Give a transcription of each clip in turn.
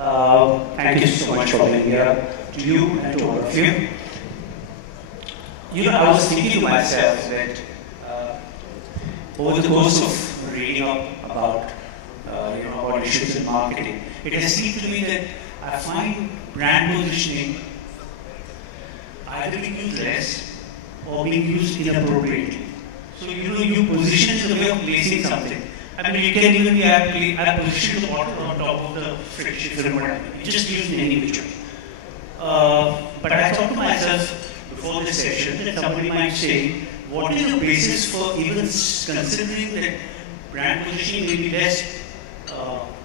Thank you so much for being here, to you and to all of you. I was thinking to myself that over the course of reading up about, about issues in marketing, it has seemed to me that I find brand positioning either being used less or being used inappropriately. So, you position is a way of placing something. I mean, you can even have positioned the bottle on top of the fridge if you remember. You just use in any which way. But I thought to myself before this session that somebody might say, what is the basis for even considering that brand positioning may be less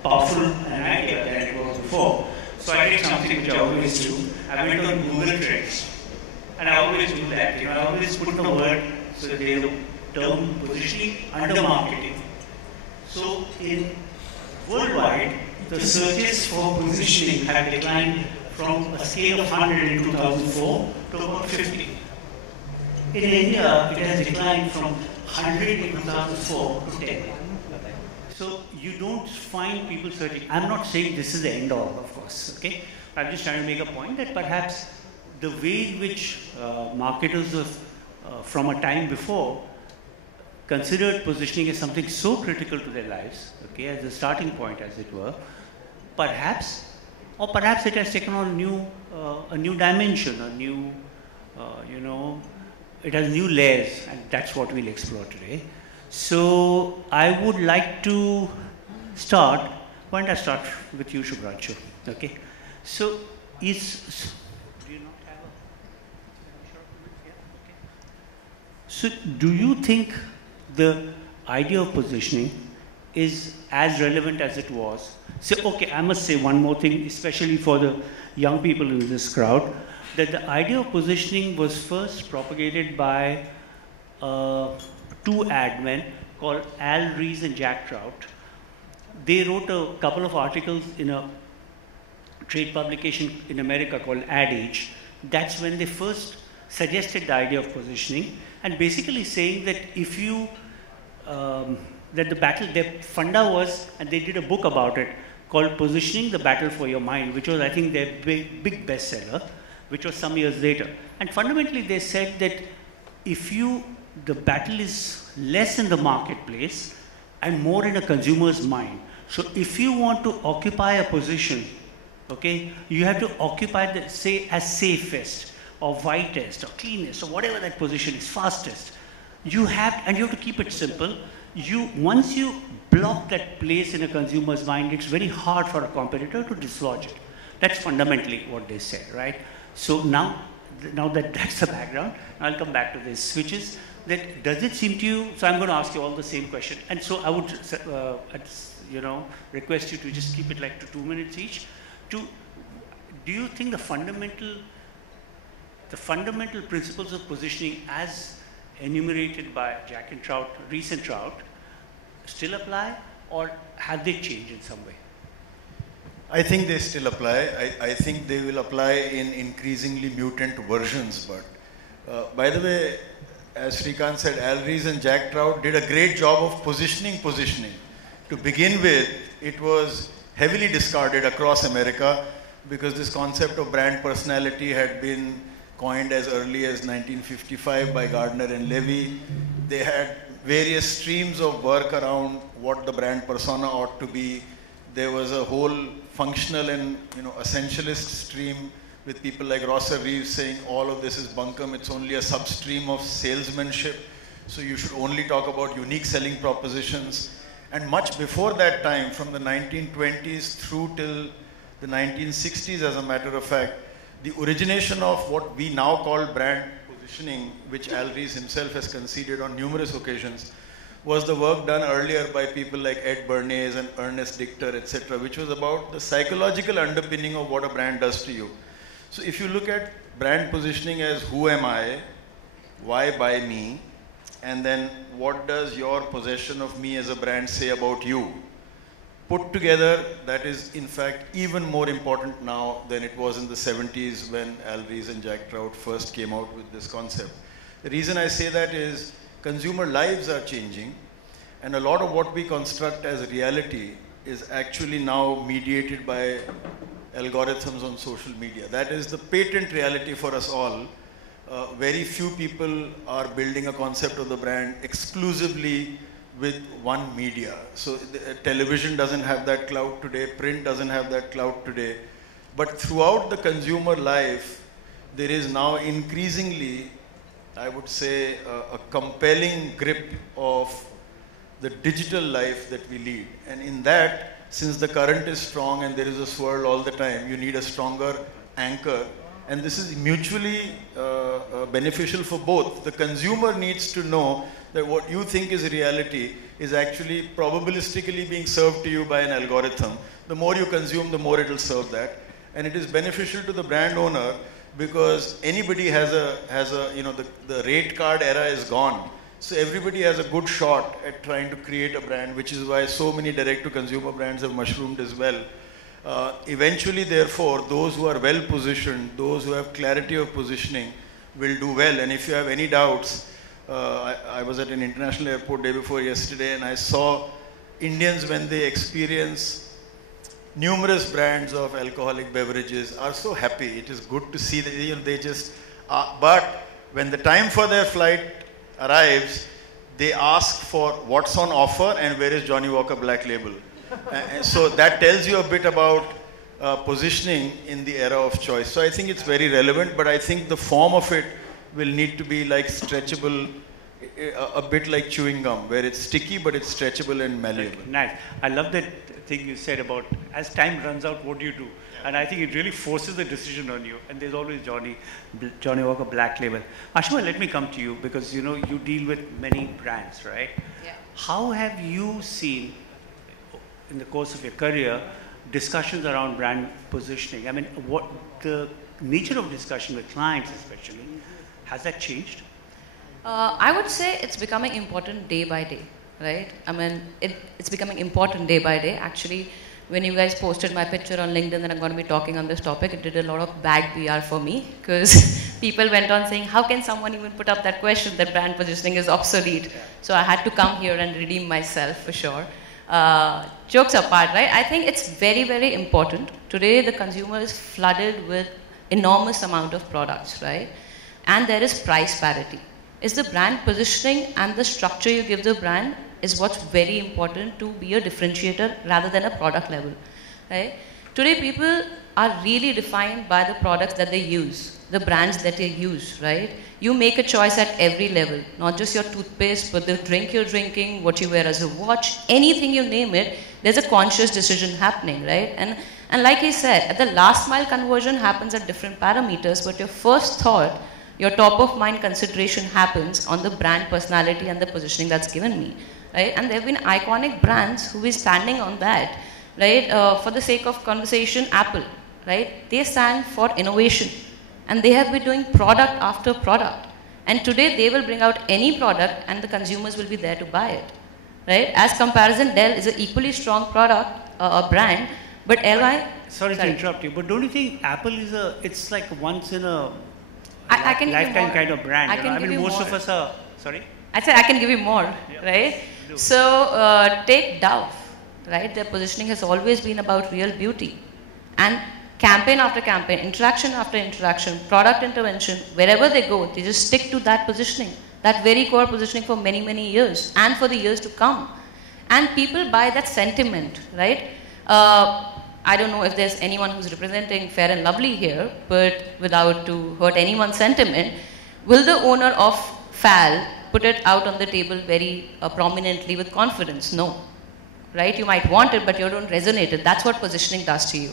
powerful an idea than it was before? So I did something which I always do. I went on Google Trends. And I always do that. I always put the word, so there's a term positioning under marketing. So in worldwide, the searches for positioning have declined from a scale of 100 in 2004 to about 50. In India, it has declined from 100 in 2004 to 10. So you don't find people searching. I'm not saying this is the end all, of course. Okay, I'm just trying to make a point that perhaps the way in which marketers from a time before considered positioning as something so critical to their lives, okay, as a starting point, as it were, perhaps it has taken on a new dimension, it has new layers, and that's what we'll explore today. So I would like to start. Why don't I start with you, Shubhranshu? Okay. So do you not have a short minute here? Okay. So do you think the idea of positioning is as relevant as it was? So, okay, I must say one more thing, especially for the young people in this crowd, that the idea of positioning was first propagated by two ad men called Al Rees and Jack Trout. They wrote a couple of articles in a trade publication in America called Ad Age. That's when they first suggested the idea of positioning, and basically saying that if you that the battle, their funda was, and they did a book about it called Positioning the Battle for Your Mind, which was, I think, their big bestseller, which was some years later. And fundamentally, they said that if the battle is less in the marketplace and more in a consumer's mind. So if you want to occupy a position, okay, you have to occupy the, say, as safest or whitest or cleanest or whatever that position is, fastest. You have to keep it simple. Once you block that place in a consumer's mind, it's very hard for a competitor to dislodge it. That's fundamentally what they said, right? So now that that's the background, I'll come back to this, which is that does it seem to you? So I'm going to ask you all the same question, and so I would, request you to just keep it like to 2 minutes each. Do you think the fundamental principles of positioning as enumerated by Jack and Trout, recent Trout, still apply, or have they changed in some way? I think they still apply. I think they will apply in increasingly mutant versions. But by the way, as Srikanth said, Al Rees and Jack Trout did a great job of positioning. To begin with, it was heavily discarded across America because this concept of brand personality had been coined as early as 1955 by Gardner and Levy. They had various streams of work around what the brand persona ought to be. There was a whole functional and essentialist stream with people like Rosser Reeves saying all of this is bunkum, it's only a substream of salesmanship, so you should only talk about unique selling propositions. And much before that time, from the 1920s through till the 1960s, as a matter of fact, the origination of what we now call brand positioning, which Al Rees himself has conceded on numerous occasions, was the work done earlier by people like Ed Bernays and Ernest Dichter, etc., which was about the psychological underpinning of what a brand does to you. So if you look at brand positioning as who am I, why buy me, and then what does your possession of me as a brand say about you, put together, that is in fact even more important now than it was in the 70s when Al Rees and Jack Trout first came out with this concept. The reason I say that is consumer lives are changing, and a lot of what we construct as reality is actually now mediated by algorithms on social media. That is the patent reality for us all. Very few people are building a concept of the brand exclusively with one media. So television doesn't have that clout today, print doesn't have that clout today. But throughout the consumer life, there is now increasingly, I would say, a compelling grip of the digital life that we lead. And in that, since the current is strong and there is a swirl all the time, you need a stronger anchor. And this is mutually beneficial for both. The consumer needs to know that what you think is reality is actually probabilistically being served to you by an algorithm. The more you consume, the more it will serve that. And it is beneficial to the brand owner because anybody has a you know, the rate card era is gone. So everybody has a good shot at trying to create a brand, which is why so many direct-to-consumer brands have mushroomed as well. Eventually, therefore, those who are well positioned, those who have clarity of positioning will do well. And if you have any doubts, I was at an international airport day before yesterday and I saw Indians when they experience numerous brands of alcoholic beverages are so happy. It is good to see that, you know, they just, but when the time for their flight arrives, they ask for what's on offer and where is Johnny Walker Black Label. So that tells you a bit about positioning in the era of choice. So I think it's very relevant, but I think the form of it will need to be like stretchable, a bit like chewing gum, where it's sticky, but it's stretchable and malleable. Nice. I love that thing you said about as time runs out, what do you do? Yeah. And I think it really forces the decision on you. And there's always Johnny Walker Black Label. Ashima, let me come to you because, you know, you deal with many brands, right? Yeah. How have you seen, in the course of your career, discussions around brand positioning? I mean, what the nature of discussion with clients especially, has that changed? I would say it's becoming important day by day, right? I mean, it's becoming important day by day. Actually, when you guys posted my picture on LinkedIn that I'm going to be talking on this topic, it did a lot of bad PR for me because people went on saying, how can someone even put up that question that brand positioning is obsolete? Yeah. So I had to come here and redeem myself for sure. Jokes apart, right? I think it's very, very important. Today, the consumer is flooded with enormous amount of products, right? And there is price parity. Is the brand positioning and the structure you give the brand is what's very important to be a differentiator rather than a product level, right? Today, people are really defined by the products that they use, the brands that they use, right? You make a choice at every level, not just your toothpaste, but the drink you're drinking, what you wear as a watch, anything you name it, there's a conscious decision happening, right? And like I said, at the last mile conversion happens at different parameters, but your first thought, your top of mind consideration happens on the brand personality and the positioning that's given me, right? And there have been iconic brands who is standing on that, right? For the sake of conversation, Apple, right? They stand for innovation. And they have been doing product after product. And today they will bring out any product and the consumers will be there to buy it, right? As comparison, Dell is an equally strong product, brand, but LI... Sorry to interrupt you, but don't you think Apple is it's like once in a I can lifetime kind of brand? I mean, most of us are... Sorry? I said I can give you more, yeah. Right? So take Dove, right? Their positioning has always been about real beauty. And campaign after campaign, interaction after interaction, product intervention, wherever they go, they just stick to that positioning, that very core positioning for many, many years and for the years to come. And people buy that sentiment, right? I don't know if there's anyone who's representing Fair and Lovely here, but without to hurt anyone's sentiment, will the owner of FAL put it out on the table very prominently with confidence? No, right? You might want it, but you don't resonate it. That's what positioning does to you.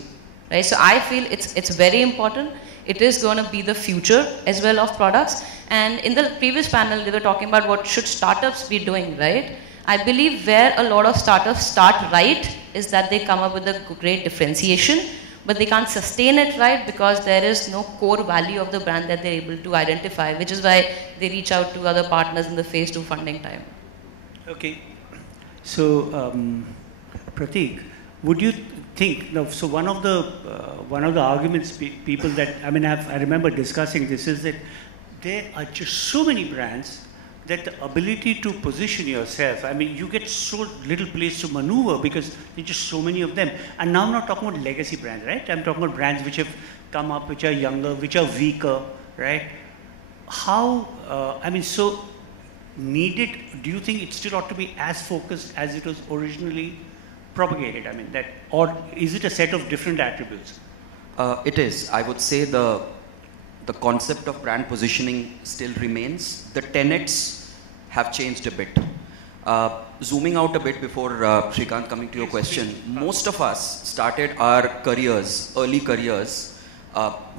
Right? So I feel it's very important. It is going to be the future as well of products. And in the previous panel, they were talking about what should startups be doing, right? I believe where a lot of startups start right is that they come up with a great differentiation, but they can't sustain it right because there is no core value of the brand that they're able to identify, which is why they reach out to other partners in the phase 2 funding time. Okay. So, Pratik, would you think, now, so one of the arguments people that, I mean, I remember discussing this is that there are just so many brands that the ability to position yourself, I mean, you get so little place to maneuver because there's just so many of them. And now I'm not talking about legacy brands, right? I'm talking about brands which have come up, which are younger, which are weaker, right? How, I mean, so needed, do you think it still ought to be as focused as it was originally propagated? I mean, that, or is it a set of different attributes? It is. I would say the concept of brand positioning still remains. The tenets have changed a bit. Zooming out a bit before Shrikant, coming to your question, most of us started our careers, early careers,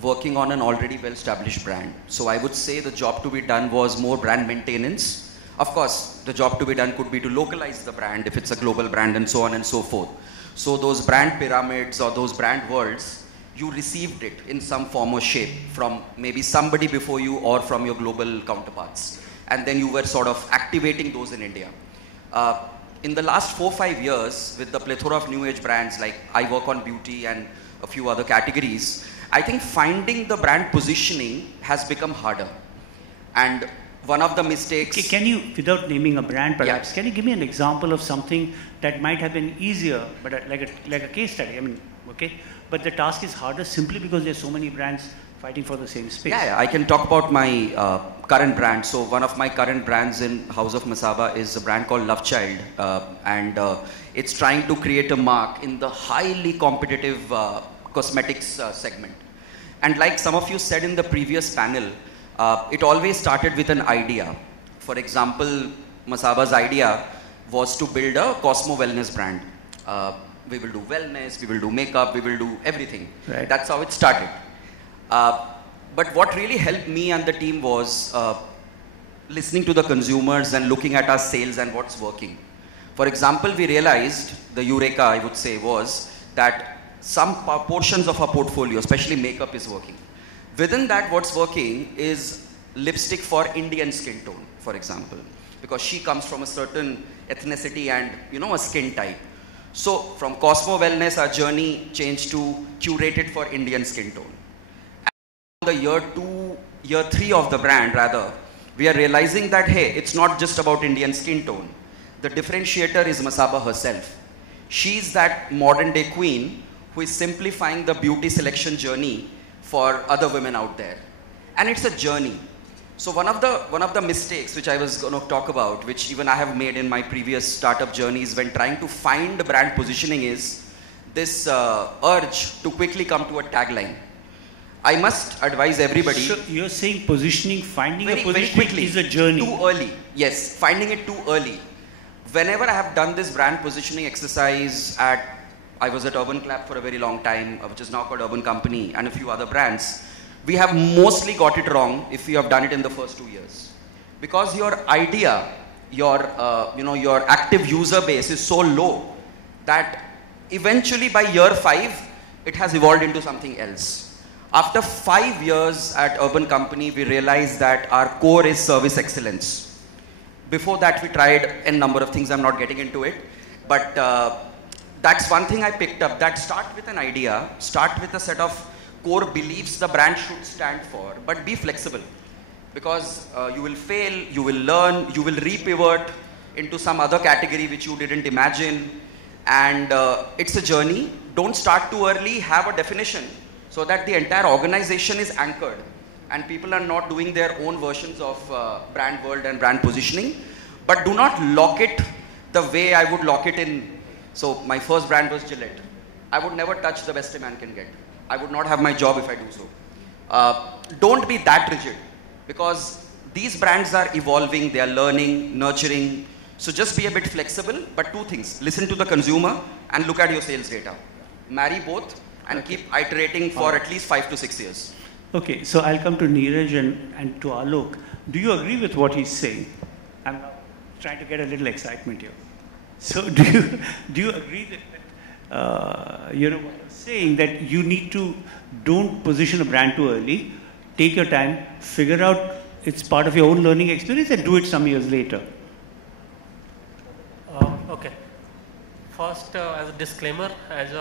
working on an already well-established brand. So I would say the job to be done was more brand maintenance. Of course, the job to be done could be to localize the brand if it's a global brand and so on and so forth. So those brand pyramids or those brand worlds, you received it in some form or shape from maybe somebody before you or from your global counterparts. And then you were sort of activating those in India. In the last 4-5 years, with the plethora of new age brands, like I work on beauty and a few other categories, I think finding the brand positioning has become harder. And one of the mistakes... Okay, can you, without naming a brand perhaps, can you give me an example of something that might have been easier, but like a case study, I mean, okay? But the task is harder simply because there's so many brands fighting for the same space. Yeah, I can talk about my current brand. So one of my current brands in House of Masaba is a brand called Love Child. And it's trying to create a mark in the highly competitive cosmetics segment. And like some of you said in the previous panel, it always started with an idea. For example, Masaba's idea was to build a Cosmo Wellness brand. We will do wellness, we will do makeup, we will do everything. Right. That's how it started. But what really helped me and the team was listening to the consumers and looking at our sales and what's working. For example, we realized, the eureka I would say was that some portions of our portfolio, especially makeup, is working. Within that, what's working is lipstick for Indian skin tone, for example, because she comes from a certain ethnicity and, you know, a skin type. So from Cosmo Wellness, our journey changed to curated for Indian skin tone. And the year 3 of the brand rather, we are realizing that, hey, it's not just about Indian skin tone. The differentiator is Masaba herself. She's that modern day queen who is simplifying the beauty selection journey for other women out there. And it's a journey. So one of the mistakes which I was going to talk about, which even I have made in my previous startup journeys when trying to find brand positioning, is this urge to quickly come to a tagline. I must advise everybody. So you're saying positioning, finding a positioning very quickly, is a journey. Too early. Yes, finding it too early. Whenever I have done this brand positioning exercise I was at Urban Clap for a very long time, which is now called Urban Company, and a few other brands. We have mostly got it wrong if we have done it in the first 2 years. Because your idea, your active user base is so low that eventually by year 5, it has evolved into something else. After 5 years at Urban Company, we realized that our core is service excellence. Before that, we tried a number of things. I'm not getting into it. But that's one thing I picked up, that start with an idea, start with a set of core beliefs the brand should stand for, but be flexible. Because you will fail, you will learn, you will repivot into some other category which you didn't imagine. And it's a journey. Don't start too early, have a definition so that the entire organization is anchored and people are not doing their own versions of brand world and brand positioning. But do not lock it the way I would lock it in. So my first brand was Gillette. I would never touch the best a man can get. I would not have my job if I do so. Don't be that rigid, because these brands are evolving, they are learning, nurturing. So just be a bit flexible, but 2 things. Listen to the consumer and look at your sales data. Marry both and keep iterating for at least 5 to 6 years. Okay, so I'll come to Neeraj and to Alok. Do you agree with what he's saying? I'm trying to get a little excitement here. So do you agree that what I'm saying, that you need to don't position a brand too early, take your time, figure out it's part of your own learning experience and do it some years later? Okay. First, as a disclaimer, as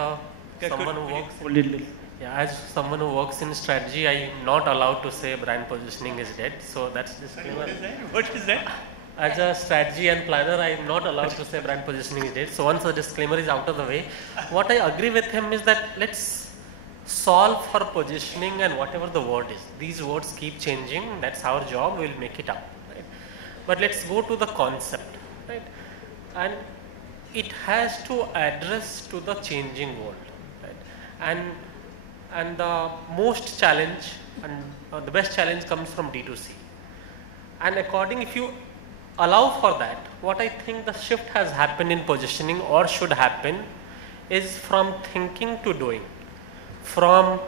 someone who works in strategy, I am not allowed to say brand positioning is dead. So that's disclaimer. What is that? as a strategy and planner, I am not allowed to say brand positioning is dead. So once the disclaimer is out of the way, what I agree with him is that let's solve for positioning and whatever the word is. These words keep changing. That's our job. We'll make it up. Right? But let's go to the concept. Right? And it has to address to the changing world. Right? And the most challenge and the best challenge comes from D2C. And if you allow for that, what I think the shift has happened in positioning or should happen is from thinking to doing, from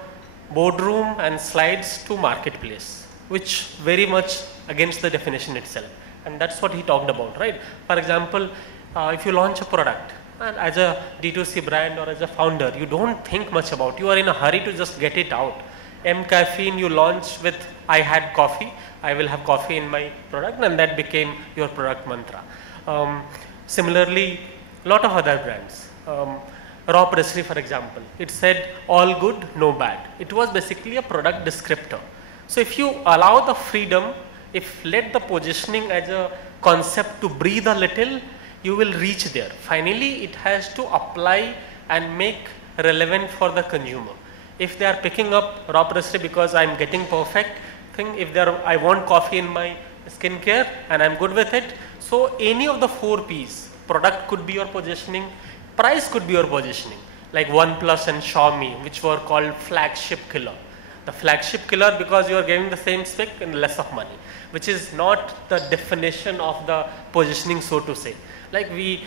boardroom and slides to marketplace, which very much against the definition itself. And that's what he talked about, right? For example, if you launch a product, and as a D2C brand or as a founder, you don't think much about, you are in a hurry to just get it out. M Caffeine you launch with, I had coffee, I will have coffee in my product, and that became your product mantra. Similarly, a lot of other brands. Raw Pressery, for example, it said all good, no bad. It was basically a product descriptor. So if you allow the freedom, if let the positioning as a concept to breathe a little, you will reach there. Finally, it has to apply and make relevant for the consumer. If they are picking up Raw Pressery because I'm getting perfect thing, if I want coffee in my skincare and I'm good with it, so any of the 4 P's, product could be your positioning, price could be your positioning, like OnePlus and Xiaomi, which were called flagship killer. The flagship killer because you are giving the same spec and less of money, which is not the definition of the positioning, so to say. Like we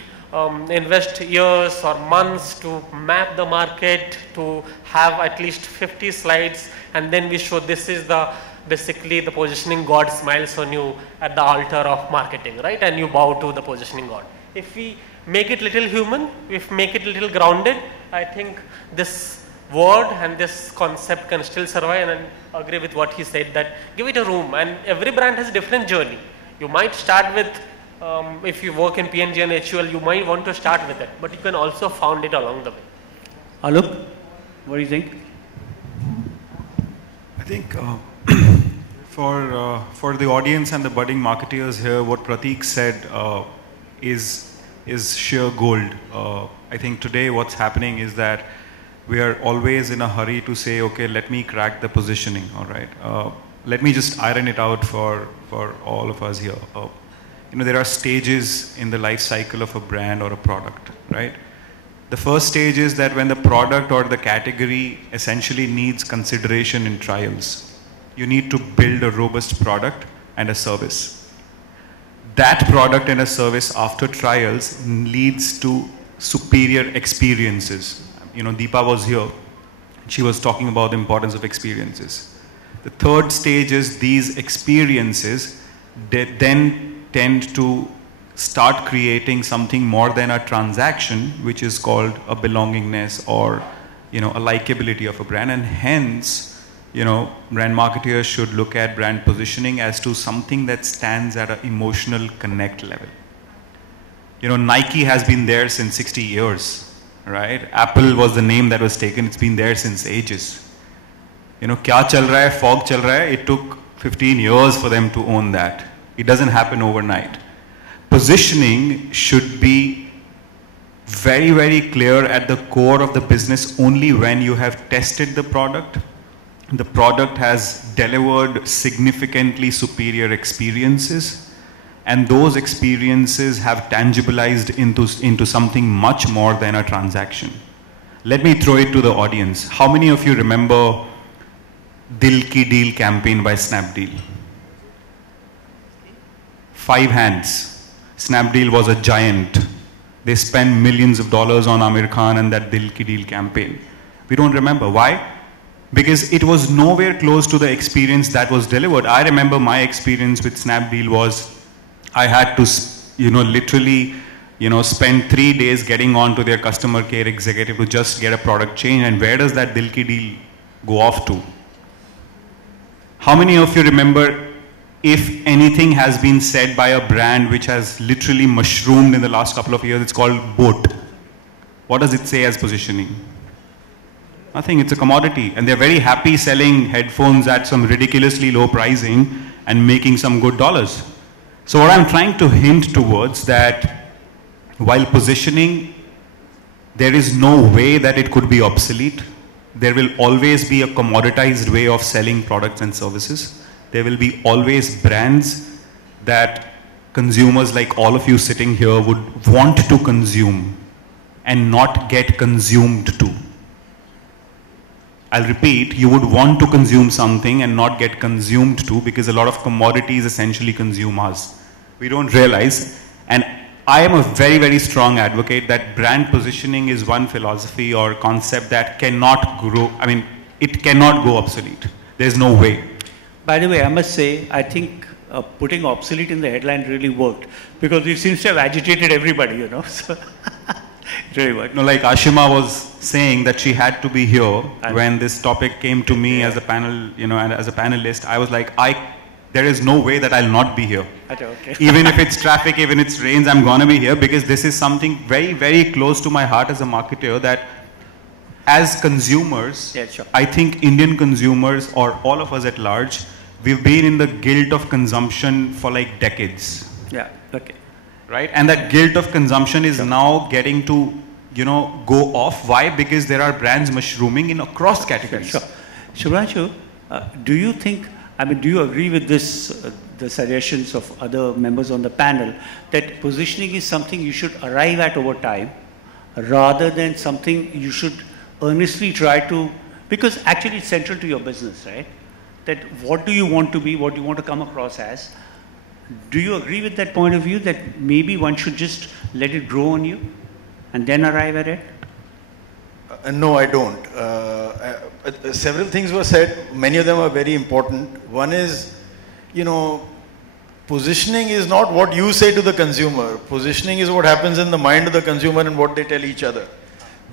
invest years or months to map the market, to have at least 50 slides, and then we show this is the basically the positioning God smiles on you at the altar of marketing, right? And you bow to the positioning God. If we make it little human, if make it little grounded, I think this word and this concept can still survive. And I agree with what he said, that give it a room, and every brand has a different journey. You might start with, if you work in P&G and HUL, you might want to start with it, but you can also found it along the way. Alok, what do you think? I think for the audience and the budding marketeers here, what Pratik said is sheer gold. I think today what's happening is that we are always in a hurry to say, okay, let me crack the positioning, all right? Let me just iron it out for all of us here. You know, there are stages in the life cycle of a brand or a product, right? The first stage is that when the product or the category essentially needs consideration in trials. You need to build a robust product and a service. That product and a service after trials leads to superior experiences. You know, Deepa was here. She was talking about the importance of experiences. The third stage is these experiences then tend to start creating something more than a transaction, which is called a belongingness or, you know, a likability of a brand. And hence, you know, brand marketers should look at brand positioning as to something that stands at an emotional connect level. You know, Nike has been there since 60 years, right? Apple was the name that was taken. It's been there since ages. You know, kya chal raha hai, fog chal raha hai, it took 15 years for them to own that. It doesn't happen overnight. Positioning should be very, very clear at the core of the business only when you have tested the product has delivered significantly superior experiences, and those experiences have tangibilized into something much more than a transaction. Let me throw it to the audience. How many of you remember Dil Ki Deal campaign by Snapdeal? 5 hands. Snapdeal was a giant. They spent millions of dollars on Amir Khan and that Dil Ki Deal campaign. We don't remember. Why? Because it was nowhere close to the experience that was delivered. I remember my experience with Snapdeal was I had to, you know, literally, you know, spend 3 days getting on to their customer care executive to just get a product change. And where does that Dil Ki Deal go off to? How many of you remember, if anything has been said by a brand which has literally mushroomed in the last couple of years, it's called boat. What does it say as positioning? Nothing, it's a commodity. And they're very happy selling headphones at some ridiculously low pricing and making some good dollars. So what I'm trying to hint towards that while positioning, there is no way that it could be obsolete. There will always be a commoditized way of selling products and services. There will be always brands that consumers like all of you sitting here would want to consume and not get consumed to. I'll repeat, you would want to consume something and not get consumed to, because a lot of commodities essentially consume us. We don't realize, and I am a very, very strong advocate that brand positioning is one philosophy or concept that cannot grow, I mean, it cannot go obsolete. There's no way. By the way, I must say, I think putting obsolete in the headline really worked, because it seems to have agitated everybody, you know. So it really worked. No, like Ashima was saying that she had to be here when this topic came to me as a panel, you know, and as a panelist. I was like, there is no way that I'll not be here. Okay. Even if it's traffic, even if it's rains, I'm going to be here, because this is something very, very close to my heart as a marketer, that as consumers, yeah, sure. I think Indian consumers, or all of us at large, we've been in the guilt of consumption for like decades. Yeah, okay. Right? And that guilt of consumption is now getting to, you know, go off. Why? Because there are brands mushrooming in across categories. Sure. Shubhranshu, do you think, I mean, do you agree with this, the suggestions of other members on the panel, that positioning is something you should arrive at over time, rather than something you should earnestly try to, because actually it's central to your business, right? That what do you want to be, what do you want to come across as? Do you agree with that point of view, that maybe one should just let it grow on you and then arrive at it? No, I don't. Several things were said. Many of them are very important. One is, you know, positioning is not what you say to the consumer. Positioning is what happens in the mind of the consumer and what they tell each other.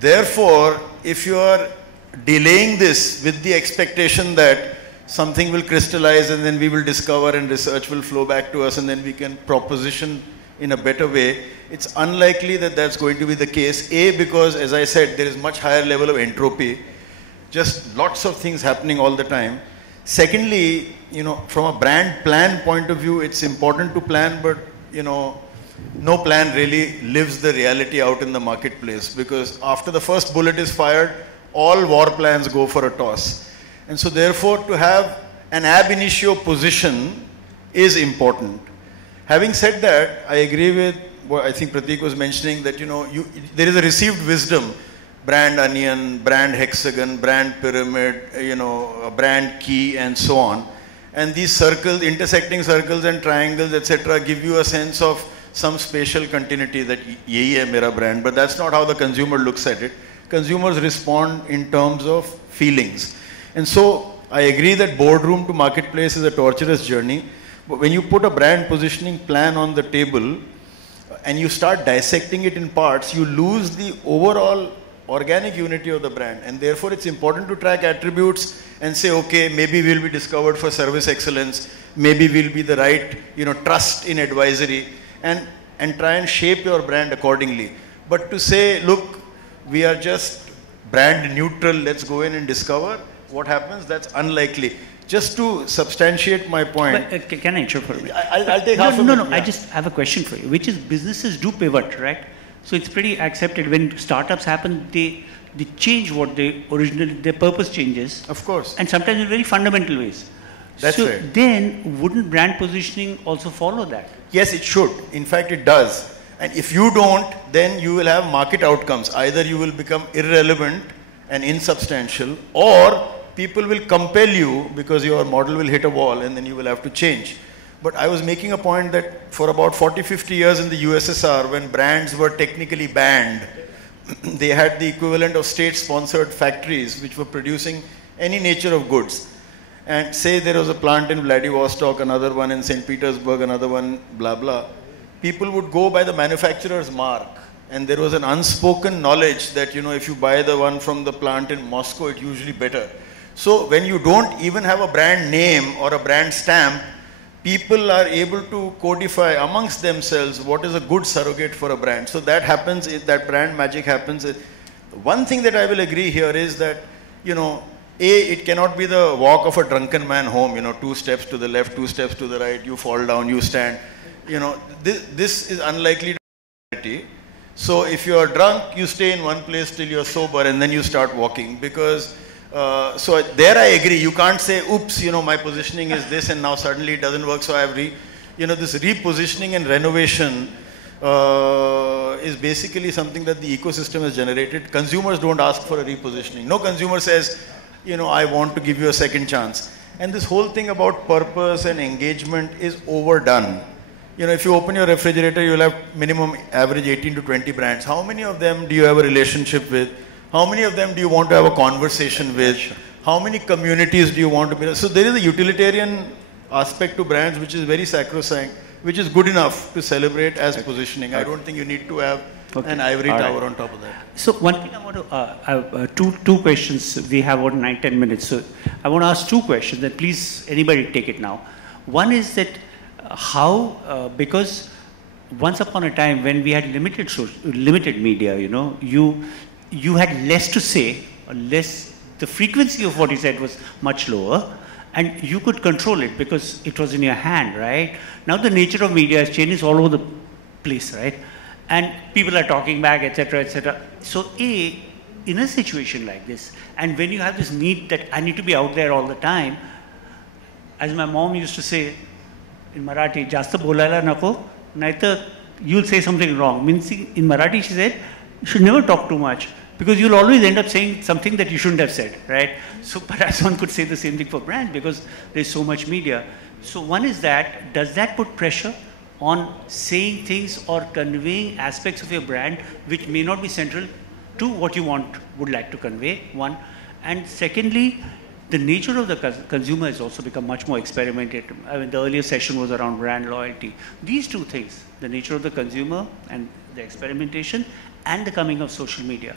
Therefore, if you are delaying this with the expectation that something will crystallize and then we will discover and research will flow back to us and then we can proposition in a better way, it's unlikely that that's going to be the case. A, because as I said, there is much higher level of entropy, just lots of things happening all the time. Secondly, you know, from a brand plan point of view, it's important to plan, but, you know, no plan really lives the reality out in the marketplace, because after the first bullet is fired, all war plans go for a toss. And so therefore, to have an ab initio position is important. Having said that, I agree with what I think Pratik was mentioning, that, you know, there is a received wisdom, brand onion, brand hexagon, brand pyramid, you know, brand key, and so on. And these circles, intersecting circles and triangles, etc., give you a sense of some spatial continuity, that yehi hai mera brand, but that's not how the consumer looks at it. Consumers respond in terms of feelings. And so I agree that boardroom to marketplace is a torturous journey. But when you put a brand positioning plan on the table and you start dissecting it in parts, you lose the overall organic unity of the brand. And therefore it's important to track attributes and say, okay, maybe we'll be discovered for service excellence, maybe we'll be the right, you know, trust in advisory, and try and shape your brand accordingly. But to say, look, we are just brand neutral, let's go in and discover what happens, that's unlikely. Just to substantiate my point. But, can I interrupt for a minute? I'll take half a minute. No, I just have a question for you, which is businesses do pivot, right? So it's pretty accepted when startups happen, they change what they originally, their purpose changes. Of course. And sometimes in very fundamental ways. That's so right. Then wouldn't brand positioning also follow that? Yes, it should. In fact, it does. And if you don't, then you will have market outcomes. Either you will become irrelevant and insubstantial, or people will compel you because your model will hit a wall and then you will have to change. But I was making a point that for about 40, 50 years in the USSR, when brands were technically banned, they had the equivalent of state-sponsored factories which were producing any nature of goods. And say there was a plant in Vladivostok, another one in St. Petersburg, another one, blah, blah. People would go by the manufacturer's mark. And there was an unspoken knowledge that, you know, if you buy the one from the plant in Moscow, it's usually better. So when you don't even have a brand name or a brand stamp, people are able to codify amongst themselves what is a good surrogate for a brand. So that happens, that brand magic happens. One thing that I will agree here is that, you know, it cannot be the walk of a drunken man home, you know, 2 steps to the left, 2 steps to the right, you fall down, you stand. You know, this is unlikely to be. So if you are drunk, you stay in one place till you're sober and then you start walking, because so there I agree. You can't say, oops, you know, my positioning is this and now suddenly it doesn't work. So I have this repositioning and renovation is basically something that the ecosystem has generated. Consumers don't ask for a repositioning. No consumer says, you know, I want to give you a second chance. And this whole thing about purpose and engagement is overdone. You know, if you open your refrigerator, you'll have minimum average 18 to 20 brands. How many of them do you have a relationship with? How many of them do you want to have a conversation with? How many communities do you want to be? So there is a utilitarian aspect to brands which is very sacrosanct, which is good enough to celebrate as positioning. I don't think you need to have an ivory tower on top of that. So one thing I want to, two questions. We have about 9-10 minutes. So I want to ask two questions, and please, anybody take it now. One is that because once upon a time when we had limited media, you know, you had less to say, or less, the frequency of what you said was much lower, and you could control it because it was in your hand, right? Now the nature of media has changed, it's all over the place, right? And people are talking back, etc., etc. So in a situation like this, and when you have this need that I need to be out there all the time, as my mom used to say in Marathi, "Jasta bolala nako, naita you'll say something wrong." Means in Marathi she said, you should never talk too much, because you'll always end up saying something that you shouldn't have said, right? So perhaps one could say the same thing for brands, because there's so much media. So one is that, does that put pressure on saying things or conveying aspects of your brand which may not be central to what you would like to convey, one. And secondly, the nature of the consumer has also become much more experimental. I mean, the earlier session was around brand loyalty. These two things, the nature of the consumer and the experimentation and the coming of social media,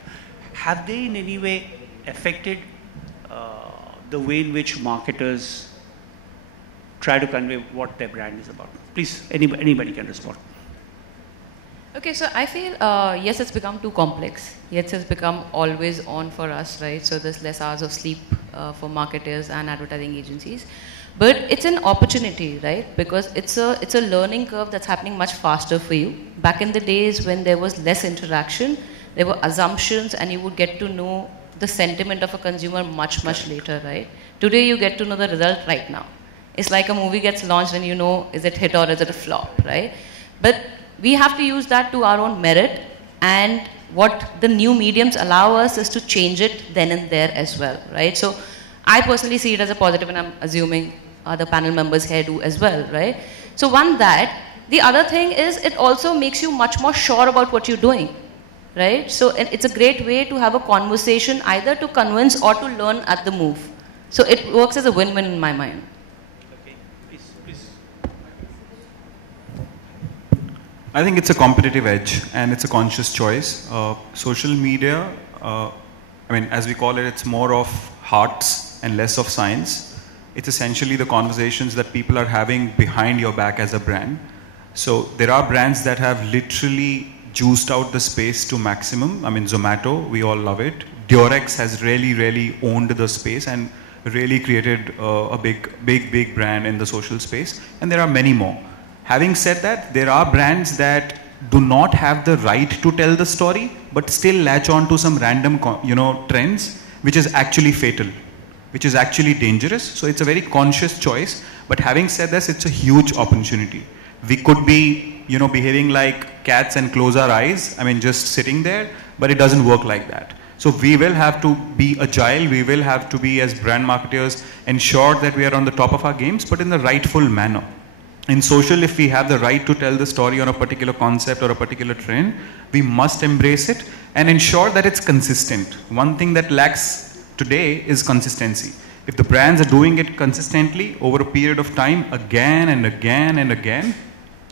have they in any way affected the way in which marketers try to convey what their brand is about? Please, anybody can respond. Okay, so I feel, yes, it's become too complex. Yes, it's become always on for us, right? So there's less hours of sleep for marketers and advertising agencies. But it's an opportunity, right? Because it's a learning curve that's happening much faster for you. Back in the days when there was less interaction, there were assumptions, and you would get to know the sentiment of a consumer much later, right? Today you get to know the result right now. It's like a movie gets launched and you know, is it hit or is it a flop, right? But we have to use that to our own merit, and what the new mediums allow us is to change it then and there as well, right? So I personally see it as a positive, and I'm assuming other panel members here do as well, right? So one, that. The other thing is, it also makes you much more sure about what you're doing, right? So it's a great way to have a conversation, either to convince or to learn at the move. So it works as a win-win in my mind. I think it's a competitive edge and it's a conscious choice. Social media, I mean, as we call it, it's more of hearts and less of science. It's essentially the conversations that people are having behind your back as a brand. So there are brands that have literally juiced out the space to maximum. I mean, Zomato, we all love it. Durex has really owned the space and really created a big brand in the social space. And there are many more. Having said that, there are brands that do not have the right to tell the story, but still latch on to some random, trends, which is actually fatal, which is actually dangerous. So it's a very conscious choice. But having said this, it's a huge opportunity. We could be, behaving like cats and close our eyes. I mean, just sitting there, but it doesn't work like that. So we will have to be agile. We will have to be, as brand marketers, ensure that we are on the top of our games, but in the rightful manner. In social, if we have the right to tell the story on a particular concept or a particular trend, we must embrace it and ensure that it's consistent. One thing that lacks today is consistency. If the brands are doing it consistently over a period of time, again and again and again,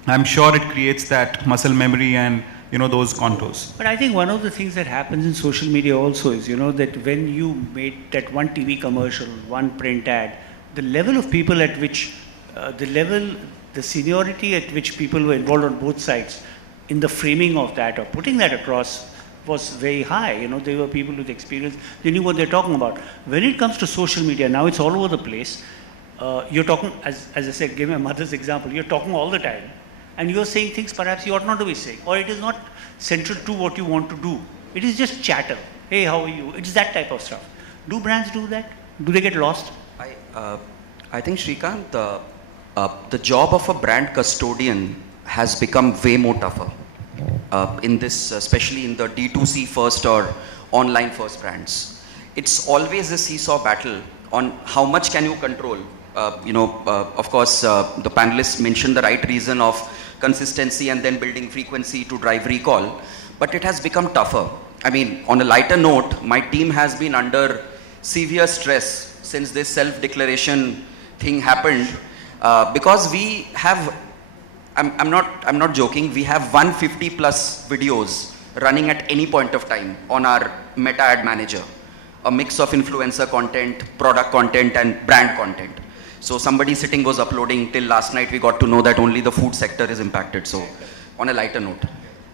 I'm sure it creates that muscle memory and those contours. But I think one of the things that happens in social media also is, that when you made that one TV commercial, one print ad, the level of people at which, the seniority at which people were involved on both sides in the framing of that or putting that across was very high. They were people with experience. They knew what they're talking about. When it comes to social media, now it's all over the place. You're talking, as I said, give my mother's example, you're talking all the time. and you're saying things perhaps you ought not to be saying, or it is not central to what you want to do. It is just chatter. Hey, how are you? It's that type of stuff. Do brands do that? Do they get lost? I think, Shrikant, the job of a brand custodian has become way more tougher in this, especially in the D2C first or online first brands. It's always a seesaw battle on how much can you control. Of course, the panelists mentioned the right reason of consistency and then building frequency to drive recall, but it has become tougher. I mean, on a lighter note, my team has been under severe stress since this self-declaration thing happened, because we have, I'm not joking, we have 150 plus videos running at any point of time on our meta ad manager, a mix of influencer content, product content and brand content. So somebody sitting was uploading. Till last night we got to know that only the food sector is impacted. So on a lighter note,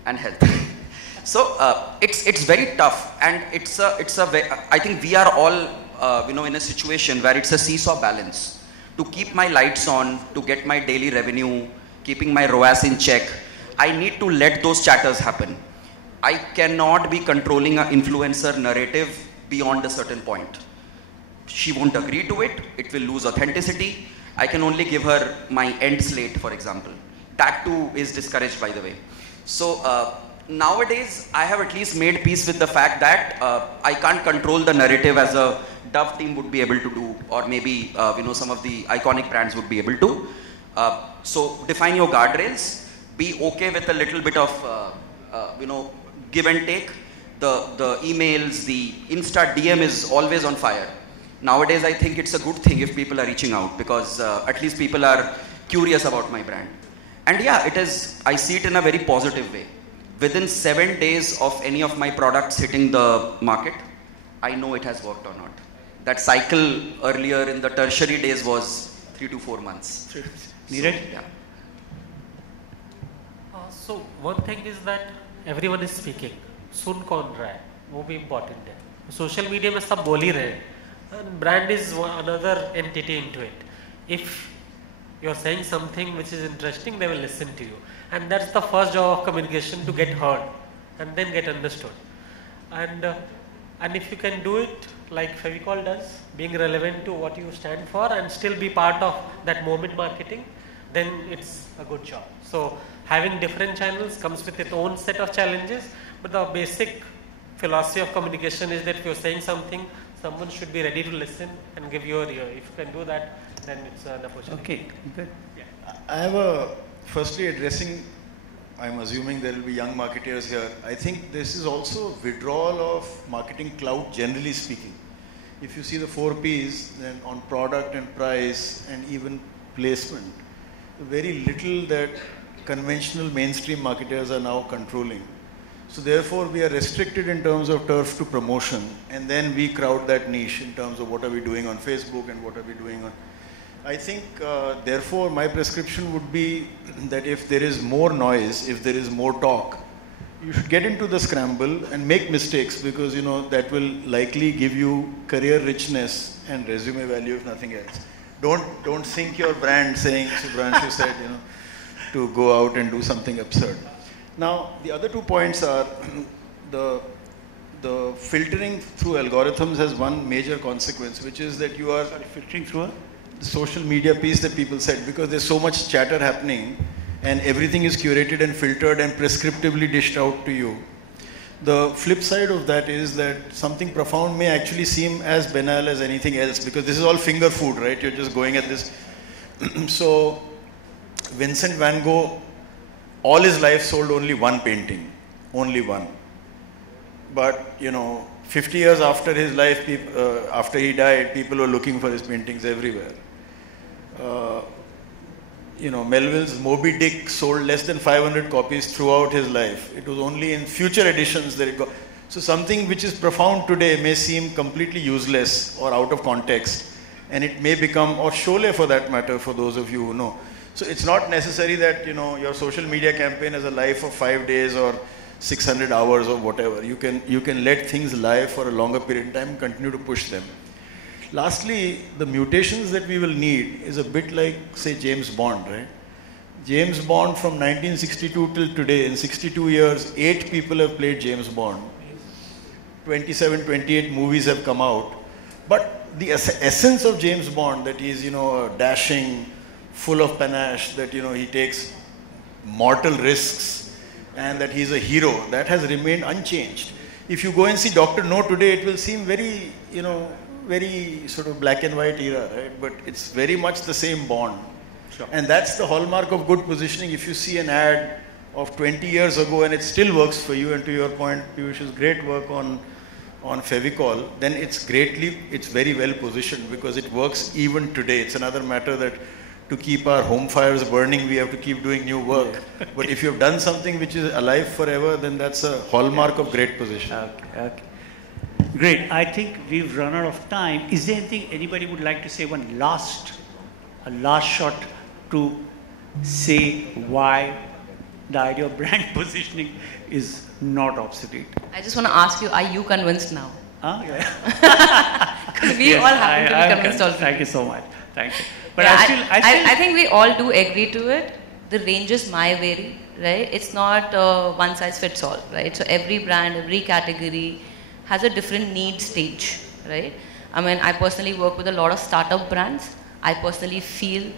and health. So it's very tough, and I think we are all in a situation where it's a seesaw balance. To keep my lights on, to get my daily revenue, keeping my ROAS in check, I need to let those chatters happen. I cannot be controlling an influencer narrative beyond a certain point. She won't agree to it, it will lose authenticity. I can only give her my end slate, for example. That too is discouraged, by the way. So nowadays, I have at least made peace with the fact that I can't control the narrative as a Dove team would be able to do, or maybe some of the iconic brands would be able to. So define your guardrails, be okay with a little bit of give and take. The emails, the Insta DM is always on fire. Nowadays, I think it's a good thing if people are reaching out, because at least people are curious about my brand. And yeah, it is, I see it in a very positive way. Within 7 days of any of my products hitting the market, I know it has worked or not. That cycle earlier in the tertiary days was 3 to 4 months. Neeraj? Yeah. So one thing is that everyone is speaking. सुन कौन रहा है वो भी important है. Social media में सब बोल ही रहे हैं. And brand is another entity into it. If you're saying something which is interesting, they will listen to you. And that's the first job of communication, to get heard and then get understood. And if you can do it like Fevicol does, being relevant to what you stand for and still be part of that moment marketing, then it's a good job. So having different channels comes with its own set of challenges, but the basic philosophy of communication is that if you're saying something, someone should be ready to listen and give your ear. If you can do that, then it's an opportunity. Okay, good. Yeah. I have firstly addressing, I'm assuming there will be young marketers here. I think this is also withdrawal of marketing clout, generally speaking. If you see the 4 Ps, then on product and price and even placement, very little that conventional mainstream marketers are now controlling. So therefore, we are restricted in terms of turf to promotion, and then we crowd that niche in terms of what are we doing on Facebook and what are we doing on. I think, therefore, my prescription would be that if there is more noise, if there is more talk, you should get into the scramble and make mistakes, because that will likely give you career richness and resume value, if nothing else. Don't sink your brand saying, Shubhranshu said, to go out and do something absurd. Now, the other 2 points are the filtering through algorithms has one major consequence, which is that you are filtering through the social media piece that people said, because there's so much chatter happening and everything is curated and filtered and prescriptively dished out to you. The flip side of that is that something profound may actually seem as banal as anything else, because this is all finger food, right? You're just going at this. So, Vincent van Gogh, all his life sold only one painting, only one. But, 50 years after his life, after he died, people were looking for his paintings everywhere. Melville's Moby Dick sold less than 500 copies throughout his life. It was only in future editions that it got. So something which is profound today may seem completely useless or out of context, and it may become, or Sholay for that matter, for those of you who know. So it's not necessary that, your social media campaign has a life of 5 days or 600 hours or whatever. You can let things live for a longer period of time and continue to push them. Lastly, the mutations that we will need is a bit like, say, James Bond, right? James Bond from 1962 till today, in 62 years, 8 people have played James Bond. 27, 28 movies have come out. But the essence of James Bond, that he's, dashing, full of panache, that, he takes mortal risks, and that he's a hero, that has remained unchanged. If you go and see Dr. No today, it will seem very, very sort of black and white era, right? But it's very much the same Bond. Sure. And that's the hallmark of good positioning. If you see an ad of 20 years ago and it still works for you, and to your point, Piyush's great work on Fevicol, then it's very well positioned because it works even today. It's another matter that to keep our home fires burning, we have to keep doing new work. Yeah. But if you've done something which is alive forever, then that's a hallmark of great position. Okay. Great. I think we've run out of time. Is there anything anybody would like to say? A last shot to say why the idea of brand positioning is not obsolete. I just want to ask you, are you convinced now? Yeah. Because we all happen to be convinced already. Thank you so much. Thank you. But yeah, I think we all do agree to it. The ranges might vary, right? It's not one size fits all, right? So every brand, every category has a different need stage, right? I mean, I personally work with a lot of startup brands. I personally feel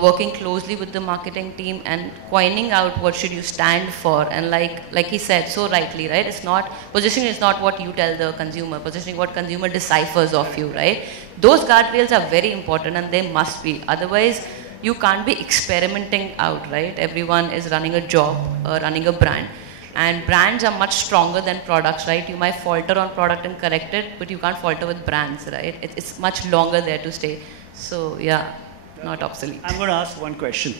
working closely with the marketing team and coining out what should you stand for, and like he said so rightly, right? It's not, positioning is not what you tell the consumer, positioning what consumer deciphers of you, right? Those guardrails are very important and they must be, otherwise you can't be experimenting out, right? Everyone is running a job, running a brand, and brands are much stronger than products, right? You might falter on product and correct it, but you can't falter with brands, right? It's much longer there to stay. So yeah, not obsolete. I'm going to ask one question.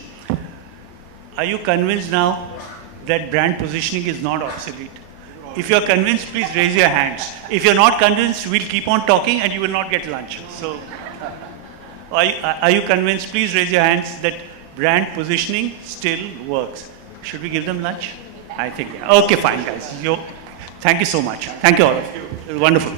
Are you convinced now that brand positioning is not obsolete? If you're convinced, please raise your hands. If you're not convinced, we'll keep on talking and you will not get lunch. So, are you convinced? Please raise your hands that brand positioning still works. Should we give them lunch? I think, yeah. Okay, fine, guys. Thank you so much. Thank you all of you. It was wonderful.